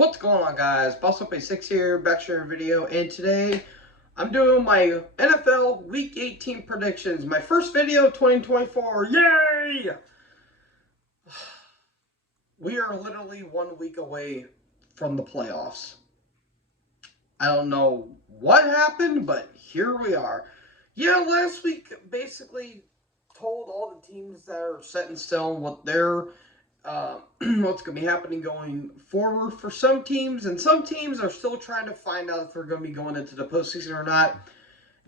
What's going on, guys? BossUp86 here, back sharing a video, and today I'm doing my NFL Week 18 predictions. My first video of 2024. Yay! We are literally 1 week away from the playoffs. I don't know what happened, but here we are. Yeah, last week basically told all the teams that are set in stone what their what's going to be happening going forward for some teams, and some teams are still trying to find out if they're going to be going into the postseason or not.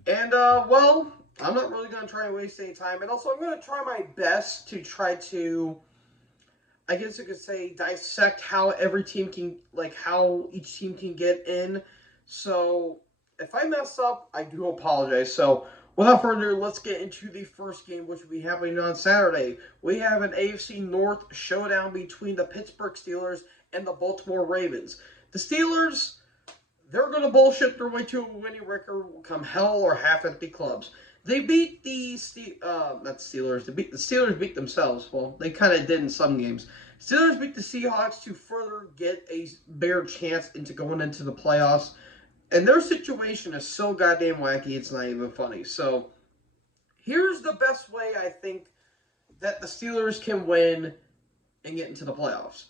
And well, I'm not really going to try and waste any time, and also I'm going to try my best to try to, I guess you could say, dissect how every team can, like how each team can get in. So if I mess up, I do apologize. So without further ado, let's get into the first game, which will be happening on Saturday. We have an AFC North showdown between the Pittsburgh Steelers and the Baltimore Ravens. The Steelers, they're going to bullshit their way to a winning record come hell or half-empty clubs. They beat the not Steelers. The Steelers beat themselves. Well, they kind of did in some games. Steelers beat the Seahawks to further get a bare chance into going into the playoffs. And their situation is so goddamn wacky, it's not even funny. So, here's the best way I think that the Steelers can win and get into the playoffs.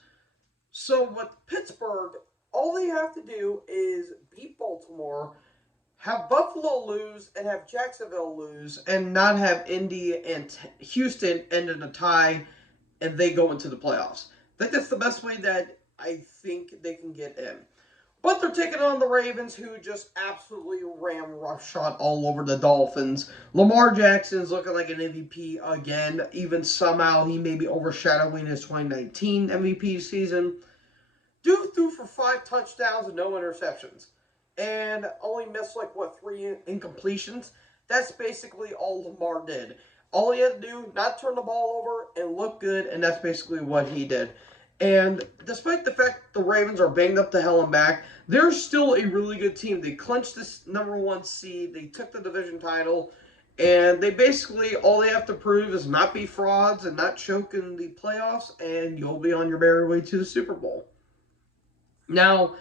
So, with Pittsburgh, all they have to do is beat Baltimore, have Buffalo lose, and have Jacksonville lose, and not have Indy and Houston end in a tie, and they go into the playoffs. I think that's the best way that I think they can get in. But they're taking on the Ravens, who just absolutely ram roughshod all over the Dolphins. Lamar Jackson's looking like an MVP again. Even somehow he may be overshadowing his 2019 MVP season. Dude threw for 5 touchdowns and no interceptions. And only missed, 3 incompletions. That's basically all Lamar did. All he had to do, not turn the ball over and look good, and that's basically what he did. And despite the fact the Ravens are banged up to hell and back, they're still a really good team. They clinched this #1 seed. They took the division title. And they basically, all they have to prove is not be frauds and not choke in the playoffs, and you'll be on your merry way to the Super Bowl. Now,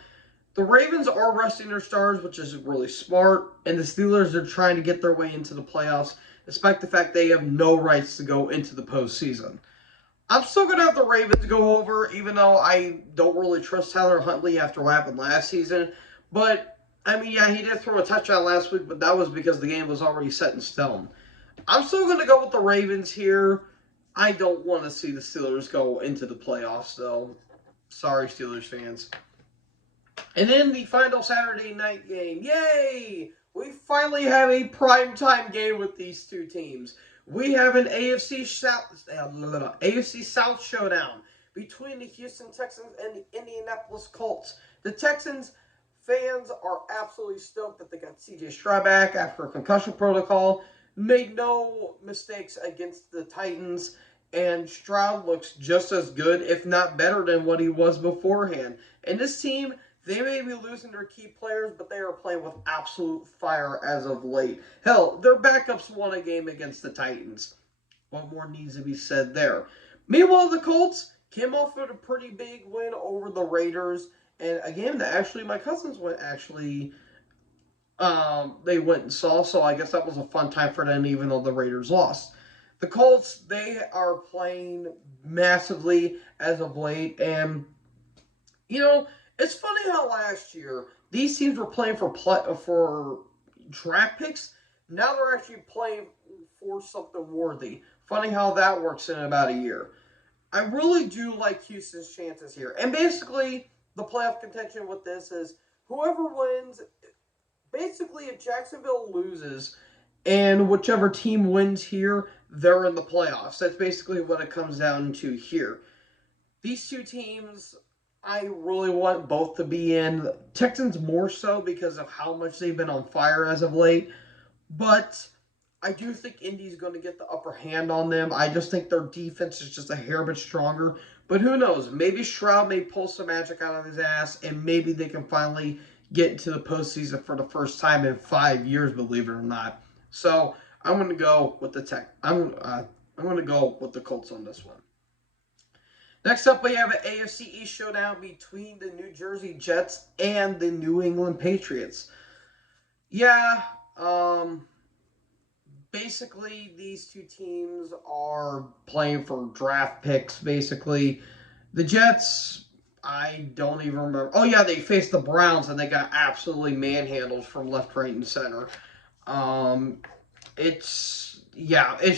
the Ravens are resting their stars, which is really smart, and the Steelers are trying to get their way into the playoffs, despite the fact they have no rights to go into the postseason. I'm still going to have the Ravens go over, even though I don't really trust Tyler Huntley after what happened last season. But, I mean, yeah, he did throw a touchdown last week, but that was because the game was already set in stone. I'm still going to go with the Ravens here. I don't want to see the Steelers go into the playoffs, though. Sorry, Steelers fans. And then the final Saturday night game. Yay! We finally have a primetime game with these two teams. We have an AFC South showdown between the Houston Texans and the Indianapolis Colts. The Texans fans are absolutely stoked that they got CJ Stroud back after a concussion protocol. Made no mistakes against the Titans, and Stroud looks just as good, if not better, than what he was beforehand. And this team, they may be losing their key players, but they are playing with absolute fire as of late. Hell, their backups won a game against the Titans. What more needs to be said there? Meanwhile, the Colts came off with a pretty big win over the Raiders. And a game that actually my cousins they went and saw. So I guess that was a fun time for them, even though the Raiders lost. The Colts, they are playing massively as of late. And, it's funny how last year these teams were playing for draft picks. Now they're actually playing for something worthy. Funny how that works in about a year. I really do like Houston's chances here. And basically, the playoff contention with this is whoever wins, basically if Jacksonville loses and whichever team wins here, they're in the playoffs. That's basically what it comes down to here. These two teams, I really want both to be in. Texans more so because of how much they've been on fire as of late. But I do think Indy's going to get the upper hand on them. I just think their defense is just a hair bit stronger. But who knows? Maybe Stroud may pull some magic out of his ass, and maybe they can finally get into the postseason for the first time in 5 years, believe it or not. So I'm going to go with the I'm going to go with the Colts on this one. Next up, we have an AFC East showdown between the New Jersey Jets and the New England Patriots. Yeah, basically, these two teams are playing for draft picks, basically. The Jets, I don't even remember. Oh, yeah, they faced the Browns and they got absolutely manhandled from left, right, and center. Um, it's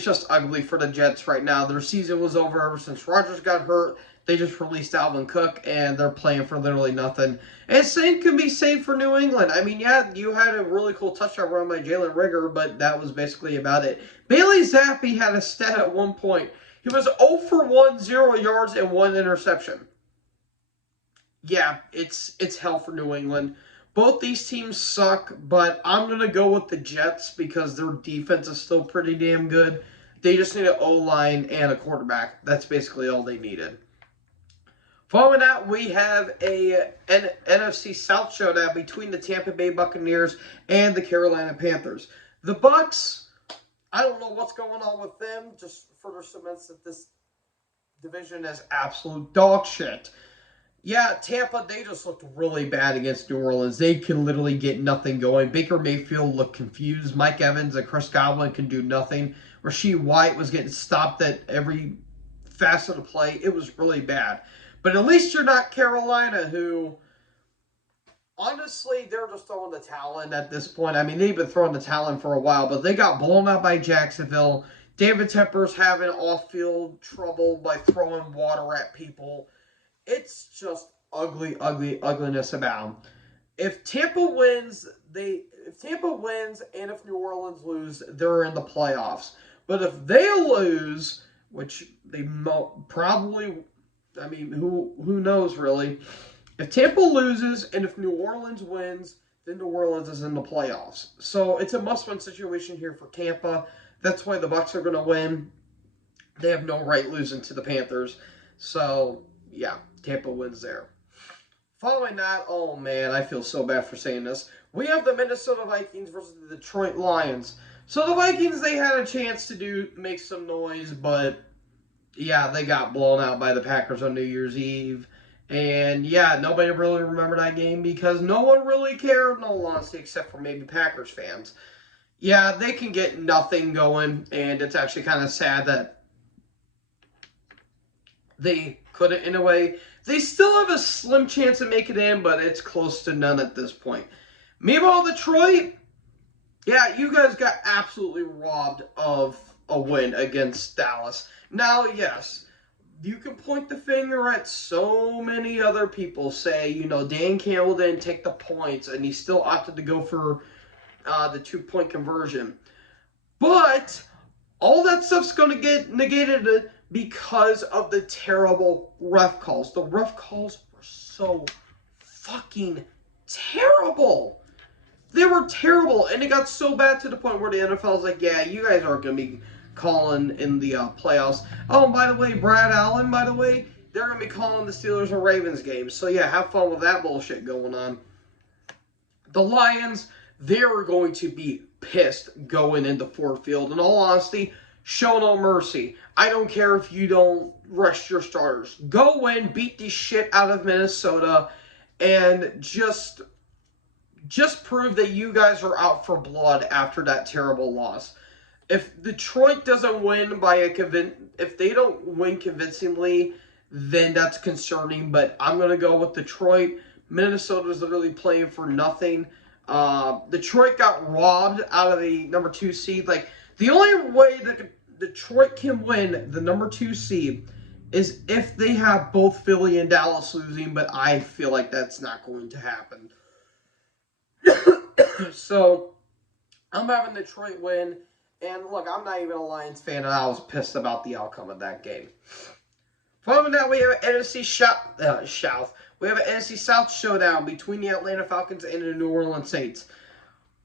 just ugly for the Jets right now. Their season was over ever since Rodgers got hurt. They just released Alvin Cook, and they're playing for literally nothing. And same can be said for New England. I mean, yeah, you had a really cool touchdown run by Jalen Rigger, but that was basically about it. Bailey Zappi had a stat at one point. He was 0 for 1, 0 yards, and 1 interception. Yeah, it's hell for New England. Both these teams suck, but I'm going to go with the Jets because their defense is still pretty damn good. They just need an O-line and a quarterback. That's basically all they needed. Following that, we have an NFC South showdown between the Tampa Bay Buccaneers and the Carolina Panthers. The Bucs, I don't know what's going on with them. Just further cements that this division is absolute dog shit. Yeah, Tampa, they just looked really bad against New Orleans. They can literally get nothing going. Baker Mayfield looked confused. Mike Evans and Chris Godwin can do nothing. Rasheed White was getting stopped at every facet of play. It was really bad. But at least you're not Carolina, who, honestly, they're just throwing the towel in at this point. I mean, they've been throwing the towel in for a while, but they got blown out by Jacksonville. David Tepper's having off-field trouble by throwing water at people. It's just ugliness about. If Tampa wins, and if New Orleans lose, they're in the playoffs. But if they lose, which they probably, I mean, who knows really? If Tampa loses and if New Orleans wins, then New Orleans is in the playoffs. So it's a must-win situation here for Tampa. That's why the Bucs are going to win. They have no right losing to the Panthers. So yeah, Tampa wins there. Following that, oh man, I feel so bad for saying this. We have the Minnesota Vikings versus the Detroit Lions. So the Vikings, they had a chance to make some noise, but yeah, they got blown out by the Packers on New Year's Eve. And yeah, nobody really remembered that game because no one really cared, in all honesty, except for maybe Packers fans. Yeah, they can get nothing going, and it's actually kind of sad that they couldn't, in a way. They still have a slim chance of making it in, but it's close to none at this point. Meanwhile, Detroit, yeah, you guys got absolutely robbed of a win against Dallas. Now, yes, you can point the finger at so many other people, say, Dan Campbell didn't take the points, and he still opted to go for the 2-point conversion. But all that stuff's going to get negated because of the terrible ref calls. The ref calls were so fucking terrible. They were terrible, and it got so bad to the point where the NFL is like, yeah, you guys aren't going to be calling in the playoffs. Oh, and by the way, Brad Allen, they're going to be calling the Steelers and Ravens games. So yeah, have fun with that bullshit going on. The Lions, they're going to be pissed going into Ford Field. In all honesty, show no mercy. I don't care if you don't rest your starters. Go in, beat the shit out of Minnesota, and just prove that you guys are out for blood after that terrible loss. If Detroit doesn't win if they don't win convincingly, then that's concerning. But I'm gonna go with Detroit. Minnesota's literally playing for nothing. Detroit got robbed out of the number 2 seed. Like, the only way that Detroit can win the number 2 seed is if they have both Philly and Dallas losing, but I feel like that's not going to happen. So, I'm having Detroit win. And look, I'm not even a Lions fan, and I was pissed about the outcome of that game. Following that, we have an NFC South. We have an NFC South showdown between the Atlanta Falcons and the New Orleans Saints.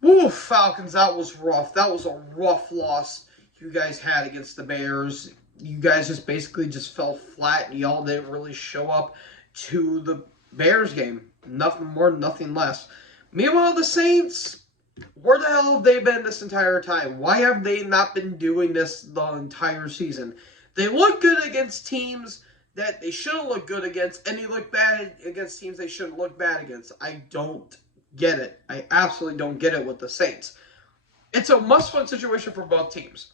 Woo, Falcons, that was rough. That was a rough loss you guys had against the Bears. You guys just basically just fell flat, and y'all didn't really show up to the Bears game. Nothing more, nothing less. Meanwhile, the Saints, where the hell have they been this entire time? Why have they not been doing this the entire season? They look good against teams that they shouldn't look good against, and they look bad against teams they shouldn't look bad against. I don't get it. I absolutely don't get it with the Saints. It's a must-win situation for both teams.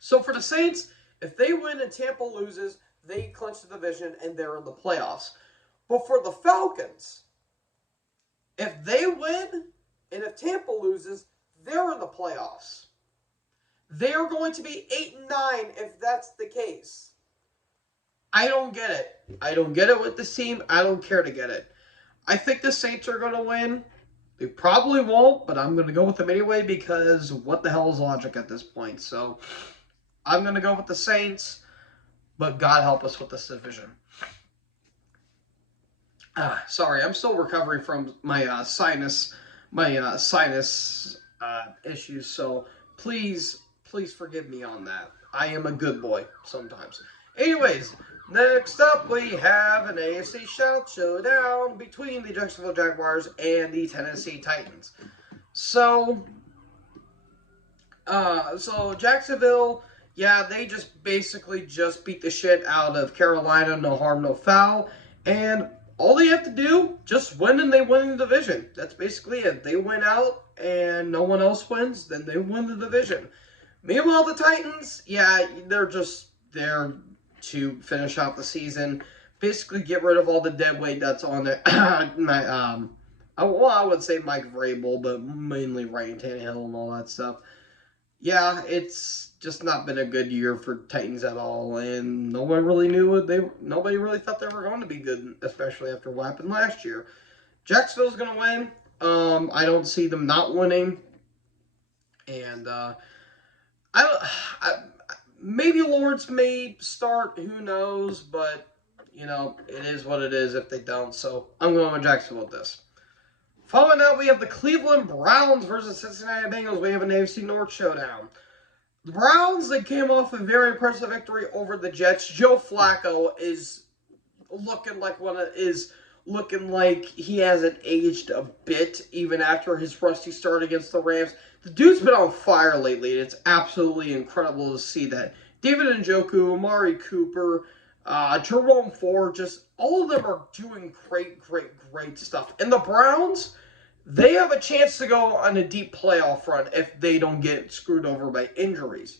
So for the Saints, if they win and Tampa loses, they clinch the division and they're in the playoffs. But for the Falcons, if they win and if Tampa loses, they're in the playoffs. They are going to be 8-9 if that's the case. I don't get it. I don't get it with this team. I don't care to get it. I think the Saints are going to win. They probably won't, but I'm going to go with them anyway because what the hell is logic at this point? So I'm going to go with the Saints, but God help us with this division. Sorry, I'm still recovering from my sinus issues, so please forgive me on that. I am a good boy sometimes. Anyways, next up we have an AFC South showdown between the Jacksonville Jaguars and the Tennessee Titans. So Jacksonville, yeah, they just basically just beat the shit out of Carolina, no harm, no foul, and all they have to do, just win and they win the division. That's basically it. They win out and no one else wins, then they win the division. Meanwhile, the Titans, yeah, they're just there to finish out the season. Basically get rid of all the dead weight that's on there. I would say Mike Vrabel, but mainly Ryan Tannehill and all that stuff. Yeah, it's just not been a good year for Titans at all, and no one really knew nobody really thought they were going to be good, especially after what happened last year. Jacksonville's going to win. I don't see them not winning, and maybe Lawrence may start. Who knows? But it is what it is if they don't. So I'm going with Jacksonville with this. Following that, we have the Cleveland Browns versus Cincinnati Bengals. We have an AFC North showdown. The Browns, they came off a very impressive victory over the Jets. Joe Flacco is looking like he hasn't aged a bit, even after his rusty start against the Rams. The dude's been on fire lately, and it's absolutely incredible to see that. David Njoku, Amari Cooper, Jerome Ford, just all of them are doing great stuff. And the Browns, they have a chance to go on a deep playoff run if they don't get screwed over by injuries.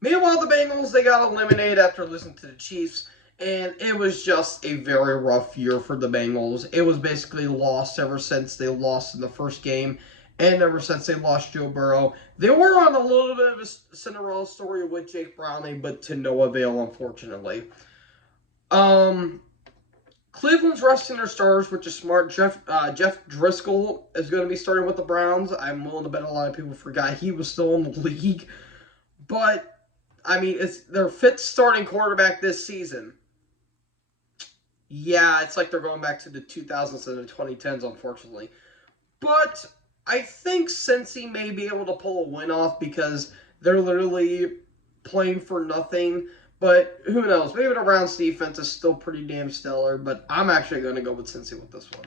Meanwhile, the Bengals, they got eliminated after losing to the Chiefs, and it was just a very rough year for the Bengals. It was basically lost ever since they lost in the first game, and ever since they lost Joe Burrow. They were on a little bit of a Cinderella story with Jake Browning, but to no avail, unfortunately. Cleveland's resting their starters, which is smart. Jeff Driscoll is going to be starting with the Browns. I'm willing to bet a lot of people forgot he was still in the league. But, I mean, it's their fifth starting quarterback this season. Yeah, it's like they're going back to the 2000s and the 2010s, unfortunately. But I think Cincy may be able to pull a win off because they're literally playing for nothing. But who knows? Maybe the Browns' defense is still pretty damn stellar, but I'm actually going to go with Cincy with this one.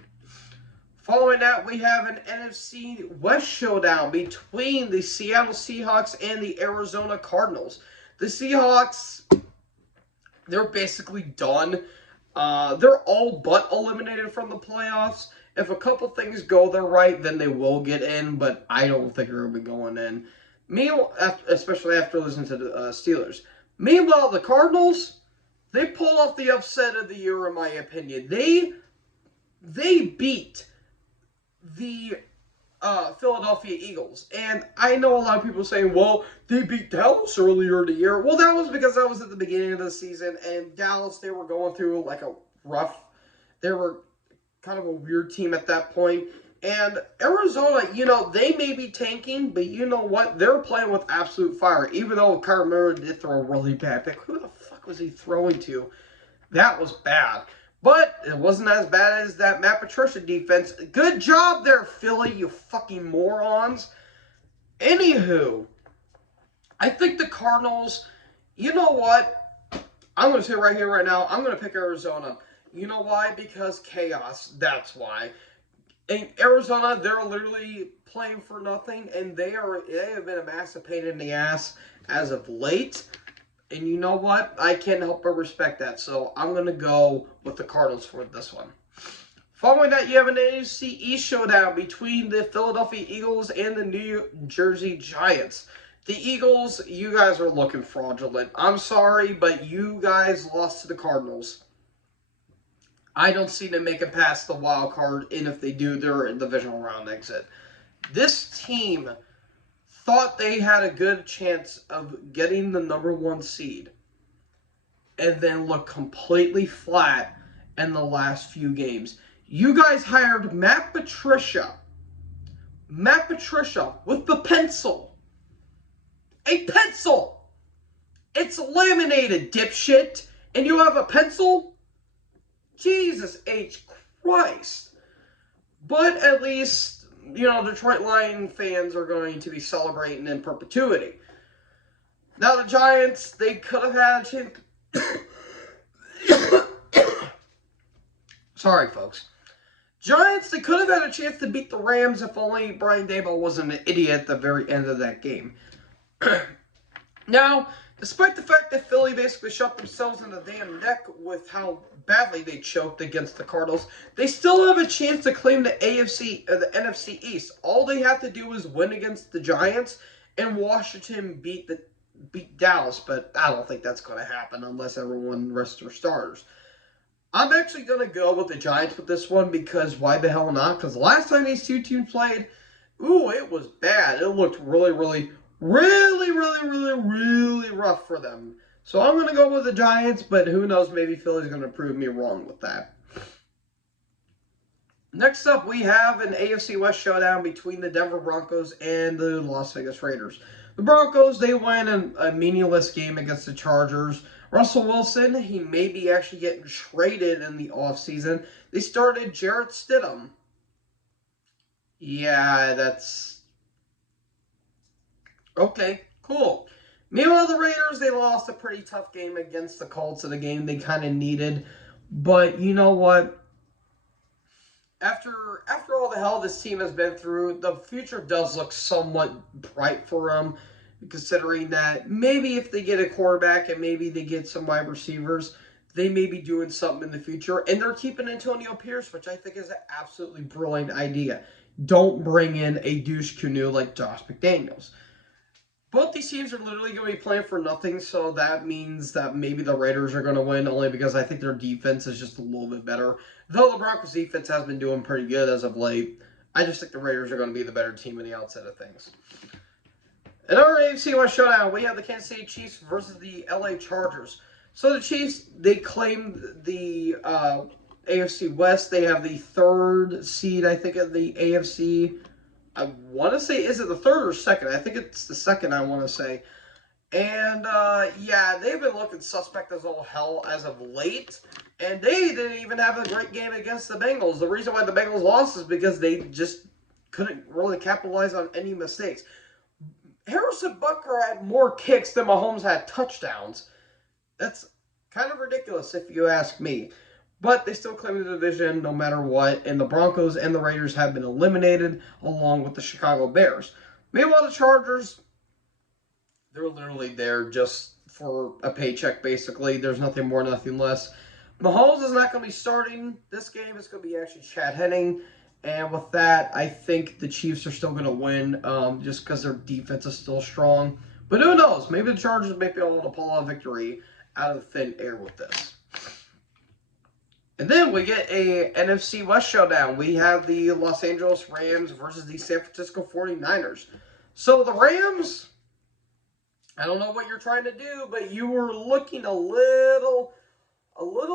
Following that, we have an NFC West showdown between the Seattle Seahawks and the Arizona Cardinals. The Seahawks, they're basically done. They're all but eliminated from the playoffs. If a couple things go their right, then they will get in, but I don't think they're going to be going in. Meanwhile, especially after listening to the Steelers. Meanwhile, the Cardinals, they pulled off the upset of the year, in my opinion. They beat the Philadelphia Eagles. And I know a lot of people saying, well, they beat Dallas earlier in the year. Well, that was because that was at the beginning of the season. And Dallas, they were going through like a they were kind of a weird team at that point. And Arizona, they may be tanking, but you know what? They're playing with absolute fire. Even though Kyler Murray did throw a really bad pick. Who the fuck was he throwing to? That was bad. But it wasn't as bad as that Matt Patricia defense. Good job there, Philly, you fucking morons. Anywho, I think the Cardinals, you know what? I'm going to say right here, right now, I'm going to pick Arizona. You know why? Because chaos. That's why. In Arizona, they're literally playing for nothing, and they have been a massive pain in the ass as of late. And you know what? I can't help but respect that. So I'm going to go with the Cardinals for this one. Following that, you have an AFC East showdown between the Philadelphia Eagles and the New Jersey Giants. The Eagles, you guys are looking fraudulent. I'm sorry, but you guys lost to the Cardinals. I don't see them making past the wild card, and if they do, they're in divisional round exit. This team thought they had a good chance of getting the number one seed, and then looked completely flat in the last few games. You guys hired Matt Patricia. Matt Patricia with the pencil. A pencil! It's laminated, dipshit. And you have a pencil? Jesus H. Christ. But at least, Detroit Lion fans are going to be celebrating in perpetuity. Now the Giants, they could have had a chance. Sorry, folks. Giants, they could have had a chance to beat the Rams if only Brian Daboll wasn't an idiot at the very end of that game. Now, despite the fact that Philly basically shot themselves in the damn neck with how badly they choked against the Cardinals, they still have a chance to claim the NFC East. All they have to do is win against the Giants, and Washington beat Dallas. But I don't think that's going to happen unless everyone rests their starters. I'm actually going to go with the Giants with this one because why the hell not? Because last time these two teams played, it was bad. It looked really, really, really, really, really, really rough for them. So I'm going to go with the Giants, but who knows, maybe Philly's going to prove me wrong with that. Next up, we have an AFC West showdown between the Denver Broncos and the Las Vegas Raiders. The Broncos, they win a meaningless game against the Chargers. Russell Wilson, he may be actually getting traded in the offseason. They started Jarrett Stidham. Yeah, that's... okay, cool. Meanwhile, the Raiders, they lost a pretty tough game against the Colts in a game they kind of needed. But you know what? After all the hell this team has been through, the future does look somewhat bright for them, considering that maybe if they get a quarterback and maybe they get some wide receivers, they may be doing something in the future. And they're keeping Antonio Pierce, which I think is an absolutely brilliant idea. Don't bring in a douche canoe like Josh McDaniels. Both these teams are literally going to be playing for nothing, so that means that maybe the Raiders are going to win, only because I think their defense is just a little bit better. Though the Broncos' defense has been doing pretty good as of late, I just think the Raiders are going to be the better team in the outset of things. In our AFC West showdown, we have the Kansas City Chiefs versus the LA Chargers. So the Chiefs, they claimed the AFC West. They have the third seed, I think, of the AFC. I want to say, is it the third or second? I think it's the second, I want to say. And, yeah, they've been looking suspect as all hell as of late. And they didn't even have a great game against the Bengals. The reason why the Bengals lost is because they just couldn't really capitalize on any mistakes. Harrison Butker had more kicks than Mahomes had touchdowns. That's kind of ridiculous if you ask me. But they still claim the division no matter what, and the Broncos and the Raiders have been eliminated along with the Chicago Bears. Meanwhile, the Chargers, they're literally there just for a paycheck, basically. There's nothing more, nothing less. Mahomes is not going to be starting this game. It's going to be actually Chad Henne. And with that, I think the Chiefs are still going to win just because their defense is still strong. But who knows? Maybe the Chargers may be able to pull out a victory out of thin air with this. And then we get a NFC West showdown. We have the Los Angeles Rams versus the San Francisco 49ers. So the Rams, I don't know what you're trying to do, but you were looking a little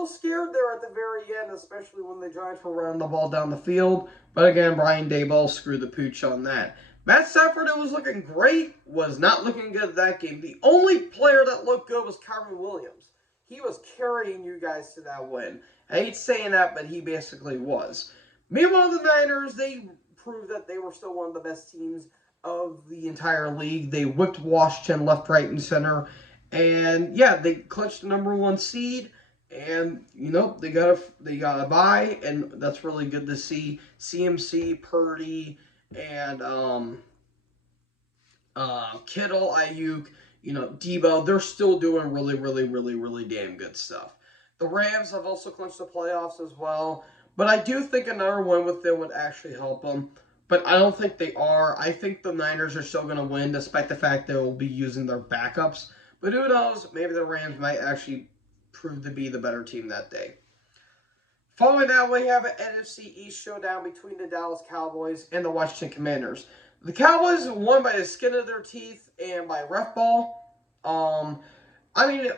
scared there at the very end, especially when the Giants were running the ball down the field. But again, Brian Daboll screwed the pooch on that. Matt Stafford, who was looking great, was not looking good that game. The only player that looked good was Kyren Williams. He was carrying you guys to that win. I hate saying that, but he basically was. Meanwhile, the Niners, they proved that they were still one of the best teams of the entire league. They whipped Washington left, right, and center. And, yeah, they clinched the number one seed. And, they got a bye, and that's really good to see. CMC, Purdy, and Kittle, Ayuk, Debo, they're still doing really, really, really, really damn good stuff. The Rams have also clinched the playoffs as well. But I do think another win with them would actually help them. But I don't think they are. I think the Niners are still going to win, despite the fact they will be using their backups. But who knows? Maybe the Rams might actually prove to be the better team that day. Following that, we have an NFC East showdown between the Dallas Cowboys and the Washington Commanders. The Cowboys won by the skin of their teeth and by ref ball. I mean,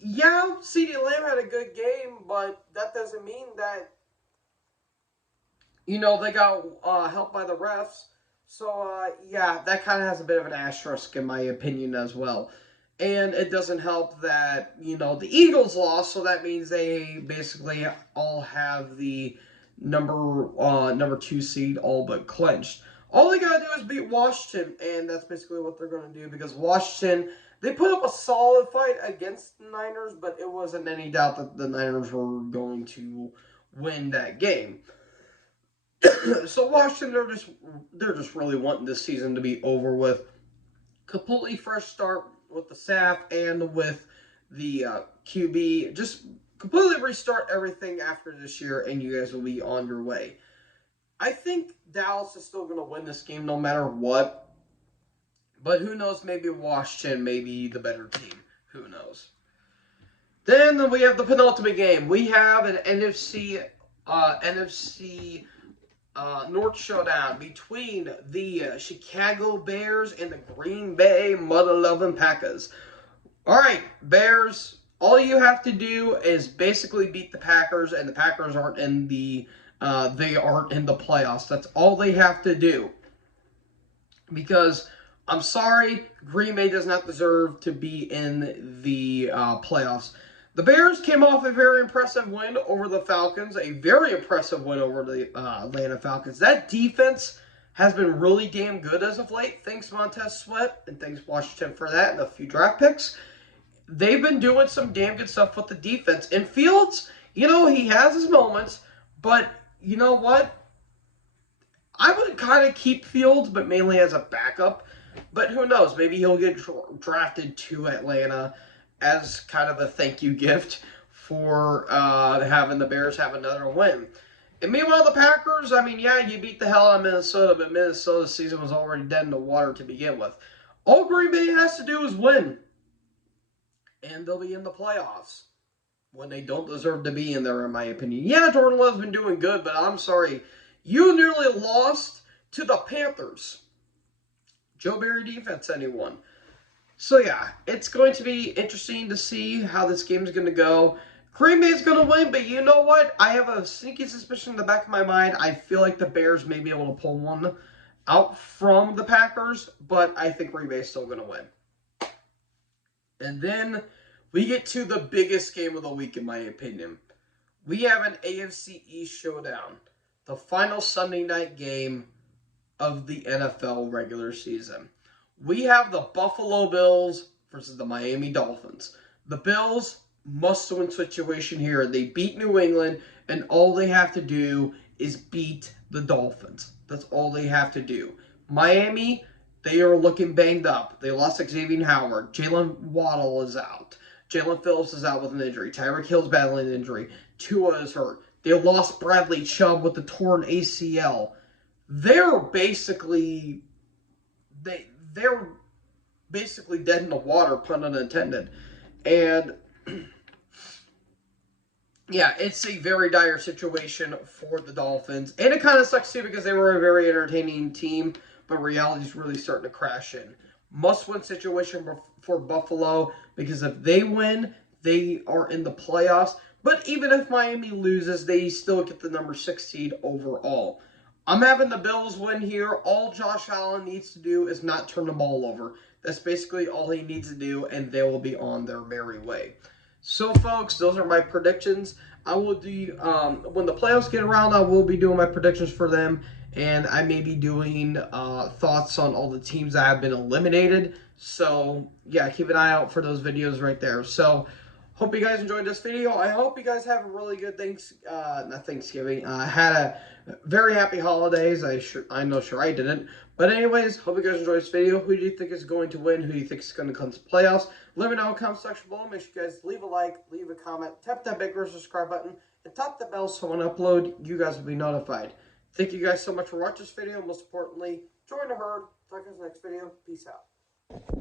yeah, CeeDee Lamb had a good game, but that doesn't mean that, they got helped by the refs. So, yeah, that kind of has a bit of an asterisk in my opinion as well. And it doesn't help that, the Eagles lost, so that means they basically all have the number 2 seed all but clinched. All they got to do is beat Washington, and that's basically what they're going to do, because Washington, they put up a solid fight against the Niners, but it wasn't any doubt that the Niners were going to win that game. So Washington, they're just really wanting this season to be over with. Completely fresh start with the staff and with the QB. Just completely restart everything after this year, and you guys will be on your way. I think Dallas is still going to win this game no matter what. But who knows? Maybe Washington may be the better team. Who knows? Then we have the penultimate game. We have an NFC North showdown between the Chicago Bears and the Green Bay Mother-Loving Packers. All right, Bears, all you have to do is basically beat the Packers, and the Packers aren't in the playoffs. That's all they have to do. Because I'm sorry, Green Bay does not deserve to be in the playoffs. The Bears came off a very impressive win over the Falcons, a very impressive win over the Atlanta Falcons. That defense has been really damn good as of late. Thanks Montez Sweat, and thanks Washington for that and a few draft picks. They've been doing some damn good stuff with the defense. And Fields, he has his moments, but you know what? I would kind of keep Fields, but mainly as a backup. But who knows? Maybe he'll get drafted to Atlanta as kind of a thank you gift for having the Bears have another win. And meanwhile, the Packers, you beat the hell out of Minnesota, but Minnesota's season was already dead in the water to begin with. All Green Bay has to do is win. And they'll be in the playoffs when they don't deserve to be in there, in my opinion. Yeah, Jordan Love's been doing good, but I'm sorry. You nearly lost to the Panthers. Joe Barry defense, anyone. So, yeah, it's going to be interesting to see how this game is going to go. Green Bay is going to win, but you know what? I have a sneaky suspicion in the back of my mind. I feel like the Bears may be able to pull one out from the Packers, but I think Green Bay is still going to win. And then we get to the biggest game of the week, in my opinion. We have an AFC East showdown. The final Sunday night game of the NFL regular season. We have the Buffalo Bills versus the Miami Dolphins. The Bills, must-win situation here. They beat New England, and all they have to do is beat the Dolphins. That's all they have to do. Miami, they are looking banged up. They lost Xavier Howard. Jalen Waddle is out. Jalen Phillips is out with an injury. Tyreek Hill's battling an injury. Tua is hurt. They lost Bradley Chubb with the torn ACL. They're basically dead in the water, pun unintended. And yeah, it's a very dire situation for the Dolphins. And it kind of sucks too because they were a very entertaining team, but reality's really starting to crash in. Must-win situation for Buffalo because if they win, they are in the playoffs. But even if Miami loses, they still get the number 6 seed overall. I'm having the Bills win here. All Josh Allen needs to do is not turn the ball over. That's basically all he needs to do, and they will be on their merry way. So, folks, those are my predictions. I will do, when the playoffs get around, I will be doing my predictions for them, and I may be doing thoughts on all the teams that have been eliminated. So, yeah, keep an eye out for those videos right there. So, hope you guys enjoyed this video. I hope you guys have a really good had a Very happy holidays. I know sure I didn't. But anyways, hope you guys enjoyed this video. Who do you think is going to win? Who do you think is going to come to playoffs? Let me know in the comment section below. Make sure you guys leave a like, leave a comment, tap that big red subscribe button, and tap the bell so when I upload, you guys will be notified. Thank you guys so much for watching this video. Most importantly, join the herd. Talk to you in the next video. Peace out.